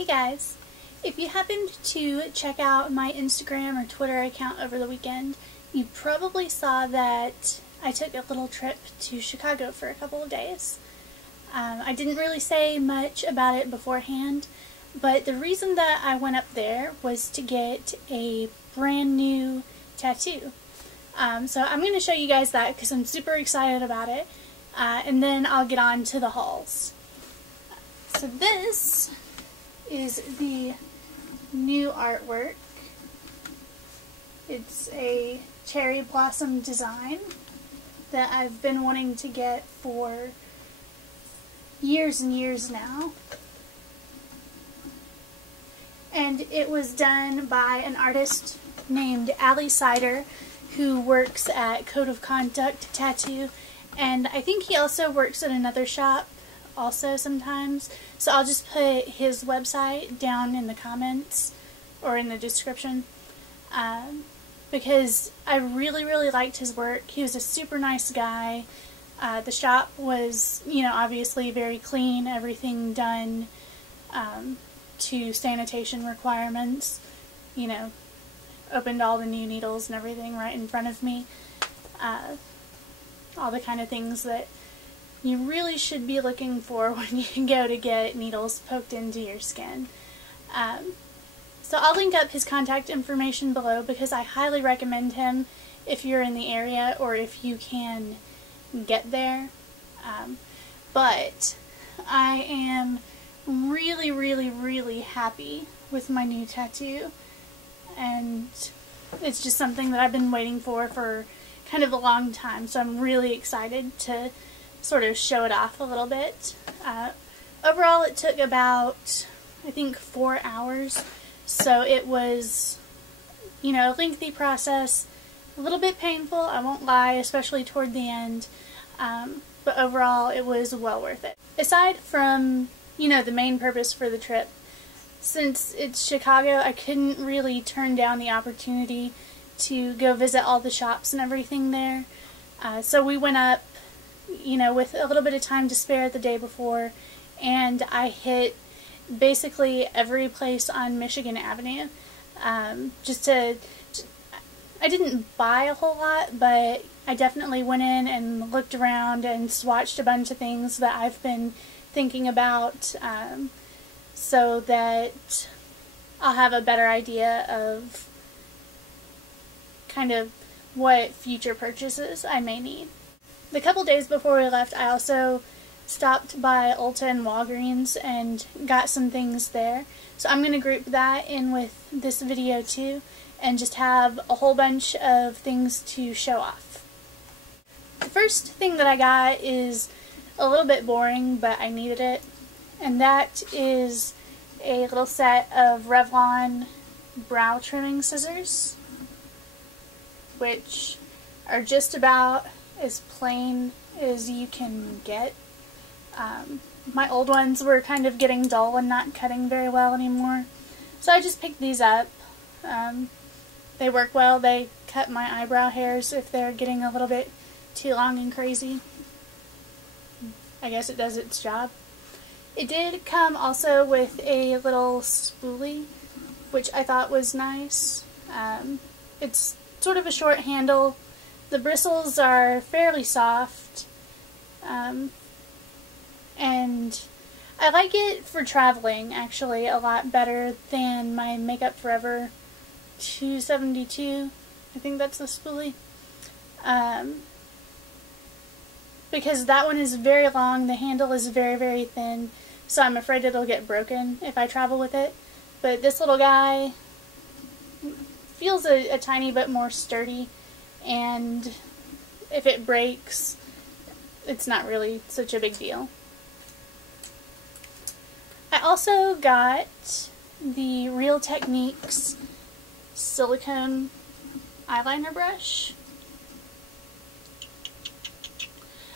Hey guys, if you happened to check out my Instagram or Twitter account over the weekend, you probably saw that I took a little trip to Chicago for a couple of days. I didn't really say much about it beforehand, but the reason that I went up there was to get a brand new tattoo. So I'm going to show you guys that because I'm super excited about it, and then I'll get on to the hauls. So this is the new artwork. It's a cherry blossom design that I've been wanting to get for years and years now. And it was done by an artist named Ali Sider, who works at Code of Conduct Tattoo, and I think he also works at another shop also sometimes. So I'll just put his website down in the comments or in the description, because I really liked his work. He was a super nice guy. The shop was, obviously very clean, everything done to sanitation requirements. Opened all the new needles and everything right in front of me. All the kind of things that you really should be looking for when you go to get needles poked into your skin. So I'll link up his contact information below because I highly recommend him if you're in the area or if you can get there. But I am really happy with my new tattoo, and it's just something that I've been waiting for kind of a long time, so I'm really excited to sort of show it off a little bit. Overall it took about, I think, 4 hours, so it was, a lengthy process, a little bit painful, I won't lie, especially toward the end, but overall it was well worth it. Aside from, the main purpose for the trip, since it's Chicago, I couldn't really turn down the opportunity to go visit all the shops and everything there. So we went up, with a little bit of time to spare the day before, and I hit basically every place on Michigan Avenue. I didn't buy a whole lot, but I definitely went in and looked around and swatched a bunch of things that I've been thinking about, so that I'll have a better idea of kind of what future purchases I may need. The couple days before we left, I also stopped by Ulta and Walgreens and got some things there. So I'm going to group that in with this video too, and just have a whole bunch of things to show off. The first thing that I got is a little bit boring, but I needed it, and that is a little set of Revlon brow trimming scissors, which are just about as plain as you can get. My old ones were kind of getting dull and not cutting very well anymore, so I just picked these up. They work well. They cut my eyebrow hairs if they're getting a little bit too long and crazy. I guess it does its job. It did come also with a little spoolie, which I thought was nice. It's sort of a short handle. The bristles are fairly soft, and I like it for traveling actually a lot better than my Makeup Forever 272. I think that's the spoolie. Because that one is very long, the handle is very thin, so I'm afraid it'll get broken if I travel with it. But this little guy feels a tiny bit more sturdy, and if it breaks, it's not really such a big deal. I also got the Real Techniques silicone eyeliner brush,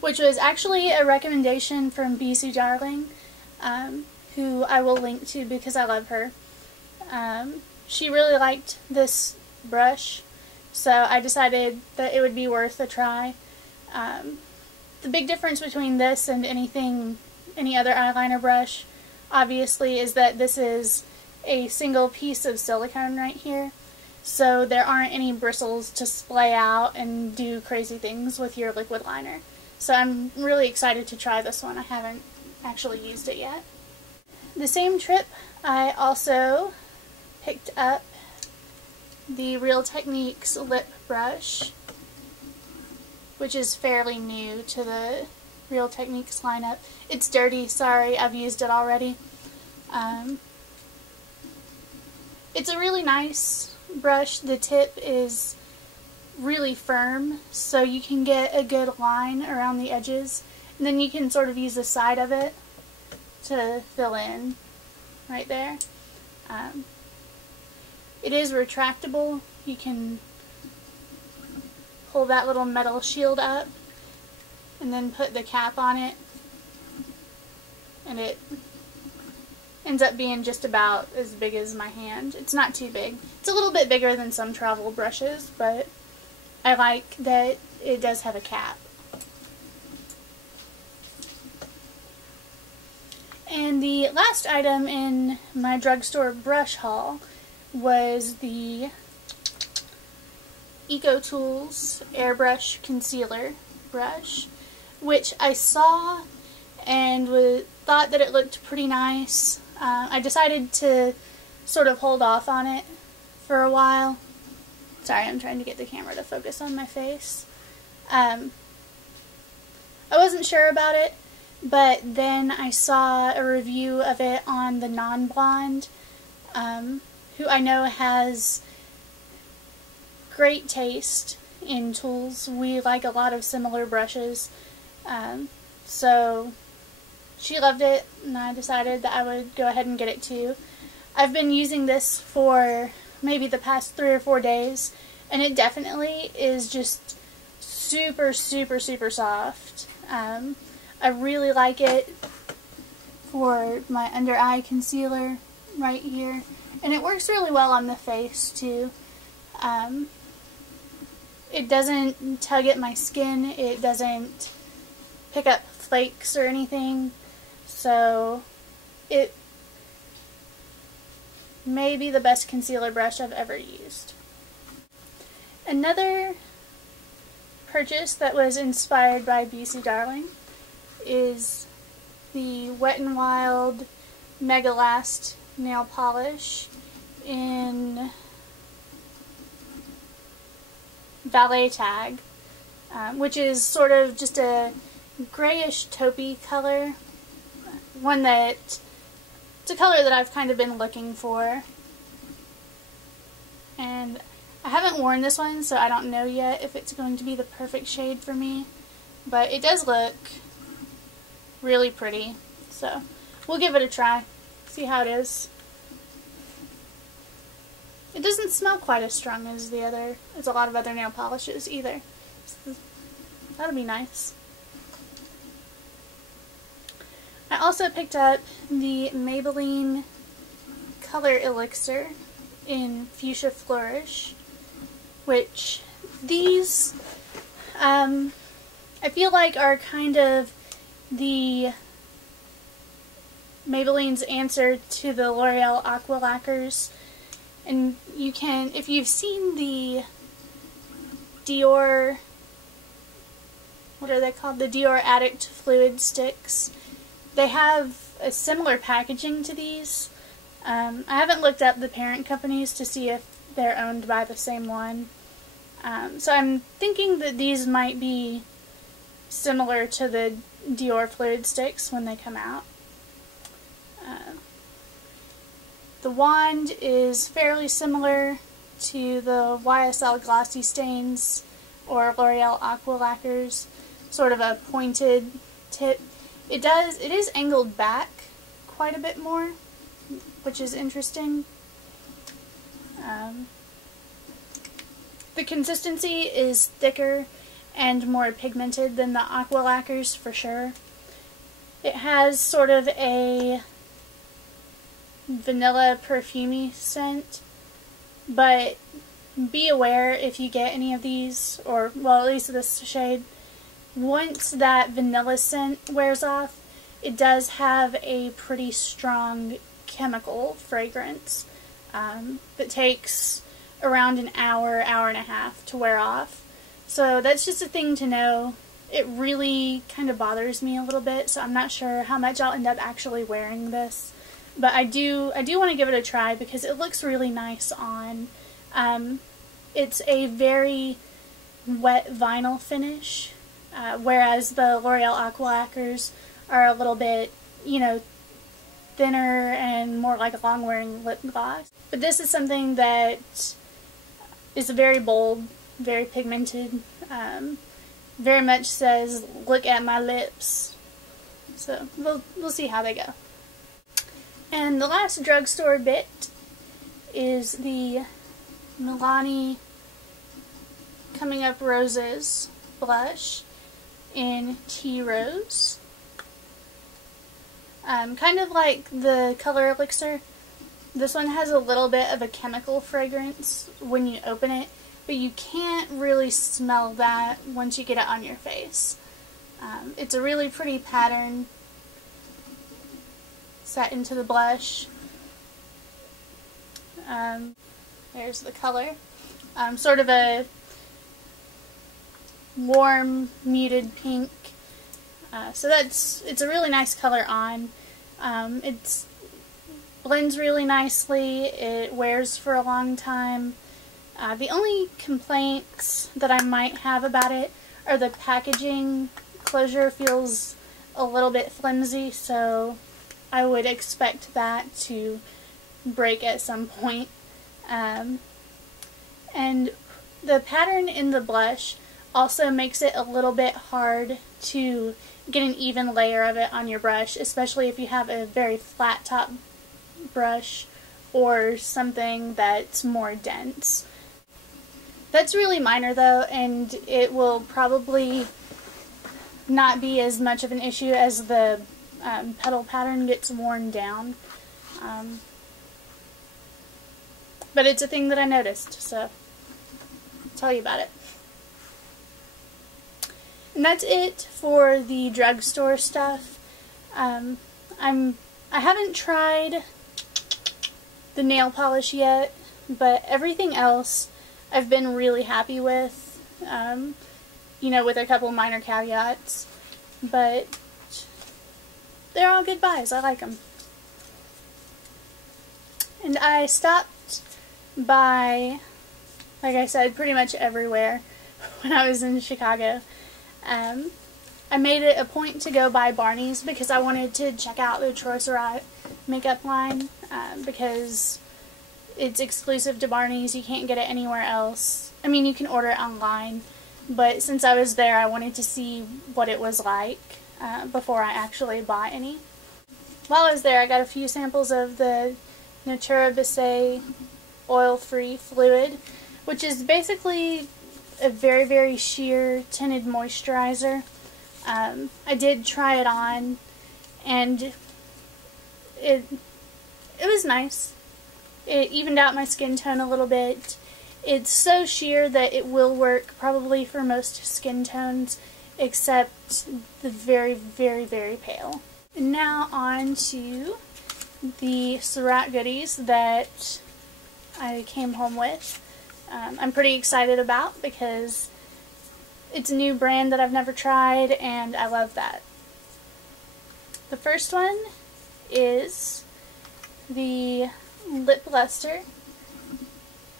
which was actually a recommendation from Bisou Darling, who I will link to because I love her. She really liked this brush, so I decided that it would be worth a try. The big difference between this and any other eyeliner brush obviously, is that this is a single piece of silicone right here. So there aren't any bristles to splay out and do crazy things with your liquid liner. So I'm really excited to try this one. I haven't actually used it yet. The same trip, I also picked up the Real Techniques lip brush, which is fairly new to the Real Techniques lineup. It's dirty, sorry, I've used it already. It's a really nice brush. The tip is really firm, so you can get a good line around the edges, and then you can sort of use the side of it to fill in right there. It is retractable. You can pull that little metal shield up and then put the cap on it, and it ends up being just about as big as my hand. It's not too big. It's a little bit bigger than some travel brushes, but I like that it does have a cap. And the last item in my drugstore brush haul was the EcoTools Airbrush Concealer Brush, which I saw and thought that it looked pretty nice. I decided to sort of hold off on it for a while. Sorry, I'm trying to get the camera to focus on my face. I wasn't sure about it, but then I saw a review of it on the Non-Blonde, who I know has great taste in tools. We like a lot of similar brushes, so she loved it, and I decided that I would go ahead and get it too. I've been using this for maybe the past 3 or 4 days, and it definitely is just super, super, super soft. I really like it for my under eye concealer right here, and it works really well on the face too. It doesn't tug at my skin, it doesn't pick up flakes or anything, so it may be the best concealer brush I've ever used. Another purchase that was inspired by BC Darling is the Wet n Wild Mega Last nail polish in Valet Tag, which is sort of just a grayish taupey color. It's a color that I've kind of been looking for, and I haven't worn this one, so I don't know yet if it's going to be the perfect shade for me, but it does look really pretty, so we'll give it a try, see how it is. It doesn't smell quite as strong as a lot of other nail polishes either, so that'll be nice. I also picked up the Maybelline Color Elixir in Fuchsia Flourish, which these I feel like are kind of the Maybelline's answer to the L'Oreal Aqua Lacquers. And you can, if you've seen the Dior, what are they called? The Dior Addict Fluid Sticks. They have a similar packaging to these. I haven't looked up the parent companies to see if they're owned by the same one. So I'm thinking that these might be similar to the Dior Fluid Sticks when they come out. The wand is fairly similar to the YSL Glossy Stains or L'Oreal Aqua Lacquers, sort of a pointed tip. It is angled back quite a bit more, which is interesting. The consistency is thicker and more pigmented than the Aqua Lacquers for sure. It has sort of a vanilla perfumey scent, but be aware if you get any of these, or well, at least this shade, once that vanilla scent wears off, it does have a pretty strong chemical fragrance that takes around an hour, hour and a half to wear off. So that's just a thing to know. It really kind of bothers me a little bit, so I'm not sure how much I'll end up actually wearing this. But I do want to give it a try because it looks really nice on. It's a very wet vinyl finish, whereas the L'Oreal Aqua Lacquers are a little bit, you know, thinner and more like a long-wearing lip gloss. But this is something that is very bold, very pigmented, very much says, look at my lips. So we'll see how they go. And the last drugstore bit is the Milani Coming Up Roses blush in Tea Rose. Kind of like the Color Elixir, this one has a little bit of a chemical fragrance when you open it, but you can't really smell that once you get it on your face. It's a really pretty pattern set into the blush. There's the color. Sort of a warm, muted pink. So it's a really nice color on. It blends really nicely. It wears for a long time. The only complaints that I might have about it are the packaging closure feels a little bit flimsy, so I would expect that to break at some point. And the pattern in the blush also makes it a little bit hard to get an even layer of it on your brush, especially if you have a very flat top brush or something that's more dense. That's really minor though, and it will probably not be as much of an issue as the petal pattern gets worn down. But it's a thing that I noticed, so I'll tell you about it. And that's it for the drugstore stuff. I haven't tried the nail polish yet, but everything else I've been really happy with, you know, with a couple minor caveats, but they're all good buys. I like them. And I stopped by, like I said, pretty much everywhere when I was in Chicago. I made it a point to go by Barney's because I wanted to check out the Troy Sirotte makeup line, because it's exclusive to Barney's. You can't get it anywhere else. I mean, you can order it online, but since I was there, I wanted to see what it was like before I actually bought any. While I was there, I got a few samples of the Natura Bissé oil-free fluid, which is basically a very, very sheer tinted moisturizer. I did try it on, and it was nice. It evened out my skin tone a little bit. It's so sheer that it will work probably for most skin tones, except the very, very, very pale. And now on to the Sirotte goodies that I came home with. I'm pretty excited about because it's a new brand that I've never tried, and I love that. The first one is the Lip Luster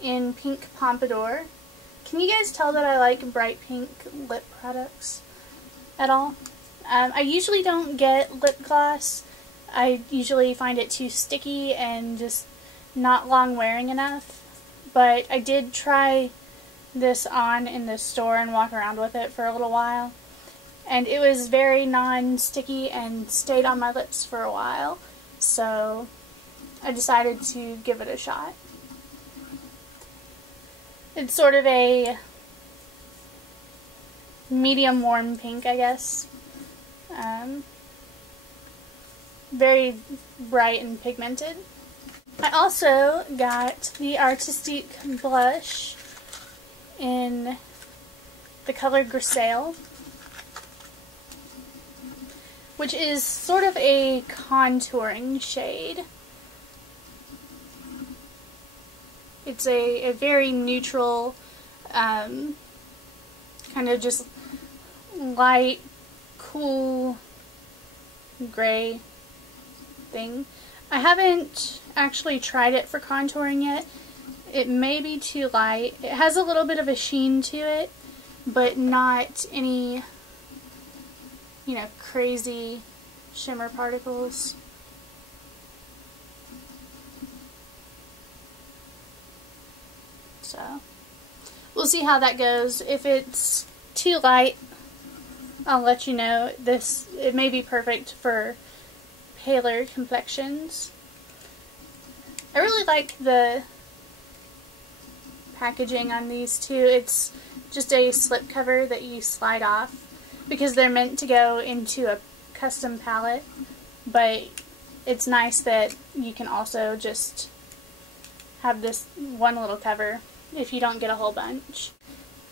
in Pink Pompadour. Can you guys tell that I like bright pink lip products at all? I usually don't get lip gloss. I usually find it too sticky and just not long wearing enough. But I did try this on in the store and walk around with it for a little while. And it was very non-sticky and stayed on my lips for a while. So I decided to give it a shot. It's sort of a medium warm pink, I guess. Very bright and pigmented. I also got the Artistique blush in the color Grisale. which is sort of a contouring shade. It's a very neutral, kind of just light, cool, gray thing. I haven't actually tried it for contouring yet. It may be too light. It has a little bit of a sheen to it, but not any, you know, crazy shimmer particles. So, we'll see how that goes. If it's too light, I'll let you know. It may be perfect for paler complexions. I really like the packaging on these two. It's just a slip cover that you slide off because they're meant to go into a custom palette, but it's nice that you can also just have this one little cover if you don't get a whole bunch.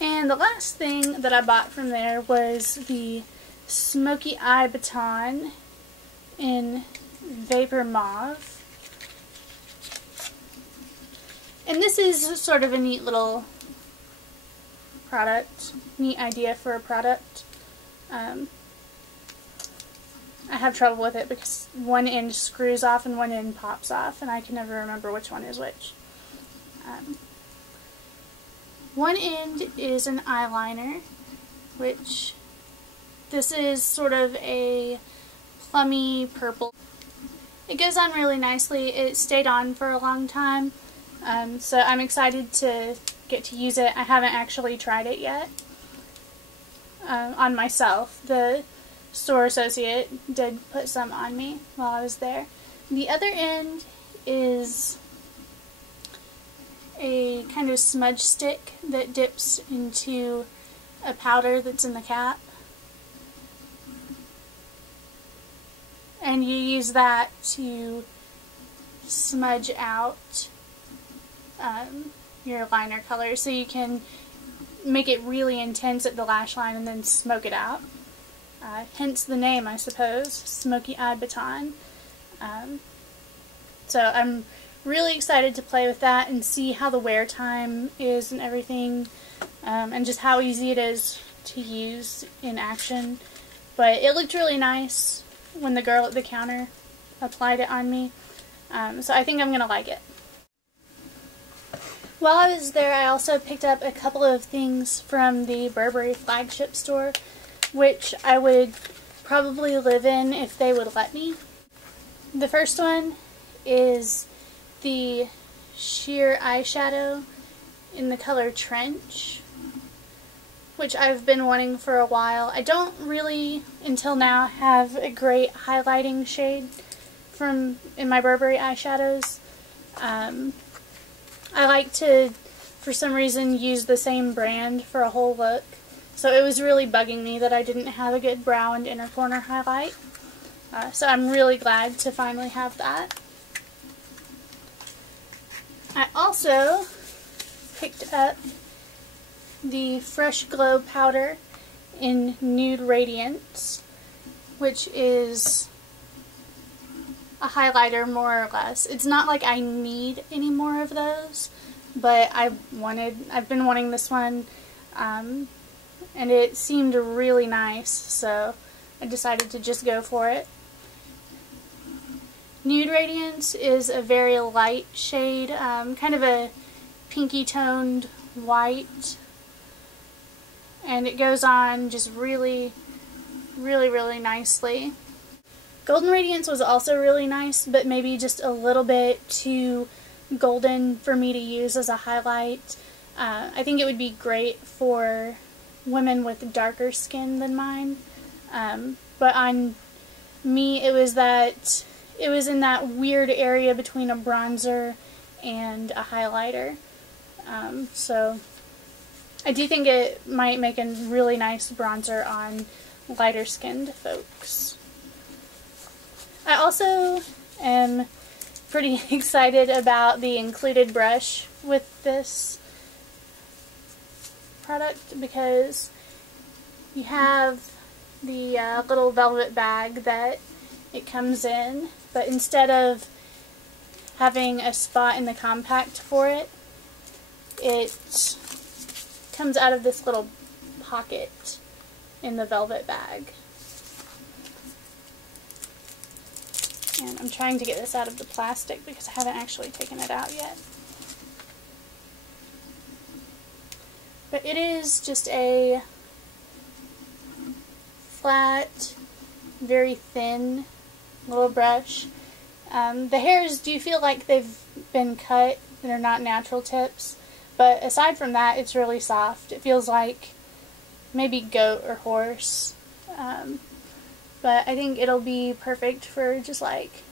And the last thing that I bought from there was the Smoky Eye Baton in Vapor Mauve. And this is sort of a neat little product, neat idea for a product. I have trouble with it because one end screws off and one end pops off, and I can never remember which one is which. One end is an eyeliner, which this is sort of a plummy purple. It goes on really nicely. It stayed on for a long time, so I'm excited to get to use it. I haven't actually tried it yet on myself. The store associate did put some on me while I was there. The other end is a kind of smudge stick that dips into a powder that's in the cap. And you use that to smudge out your liner color, so you can make it really intense at the lash line and then smoke it out. Hence the name, I suppose, Smoky Eye Baton. So I'm really excited to play with that and see how the wear time is and everything, and just how easy it is to use in action. But it looked really nice when the girl at the counter applied it on me, so I think I'm going to like it. While I was there, I also picked up a couple of things from the Burberry flagship store, which I would probably live in if they would let me. The first one is the sheer eyeshadow in the color Trench, which I've been wanting for a while. I don't really, until now, have a great highlighting shade in my Burberry eyeshadows. I like to, for some reason, use the same brand for a whole look, so it was really bugging me that I didn't have a good brow and inner corner highlight. So I'm really glad to finally have that. I also picked up the Fresh Glow powder in Nude Radiance, which is a highlighter more or less. It's not like I need any more of those, but I've been wanting this one, and it seemed really nice, so I decided to just go for it. Nude Radiance is a very light shade, kind of a pinky toned white, and it goes on just really nicely. Golden Radiance was also really nice, but maybe just a little bit too golden for me to use as a highlight. I think it would be great for women with darker skin than mine, but on me it was in that weird area between a bronzer and a highlighter. So I do think it might make a really nice bronzer on lighter skinned folks. I also am pretty excited about the included brush with this product, because you have the little velvet bag that it comes in, but instead of having a spot in the compact for it, it comes out of this little pocket in the velvet bag. And I'm trying to get this out of the plastic because I haven't actually taken it out yet. But it is just a flat, very thin little brush. The hairs do feel like they've been cut. They're not natural tips. But aside from that, it's really soft. It feels like maybe goat or horse. But I think it'll be perfect for just like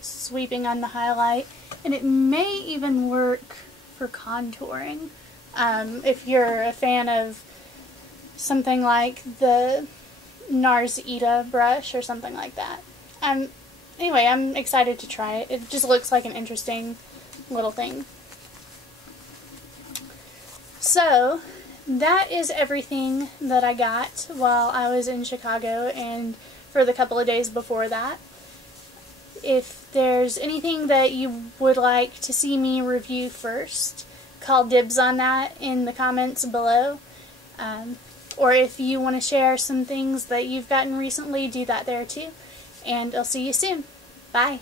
sweeping on the highlight. And it may even work for contouring. If you're a fan of something like the NARS Ita brush or something like that. Anyway, I'm excited to try it. It just looks like an interesting little thing. So, that is everything that I got while I was in Chicago and for the couple of days before that. If there's anything that you would like to see me review first, call dibs on that in the comments below. Or if you want to share some things that you've gotten recently, do that there too. And I'll see you soon. Bye.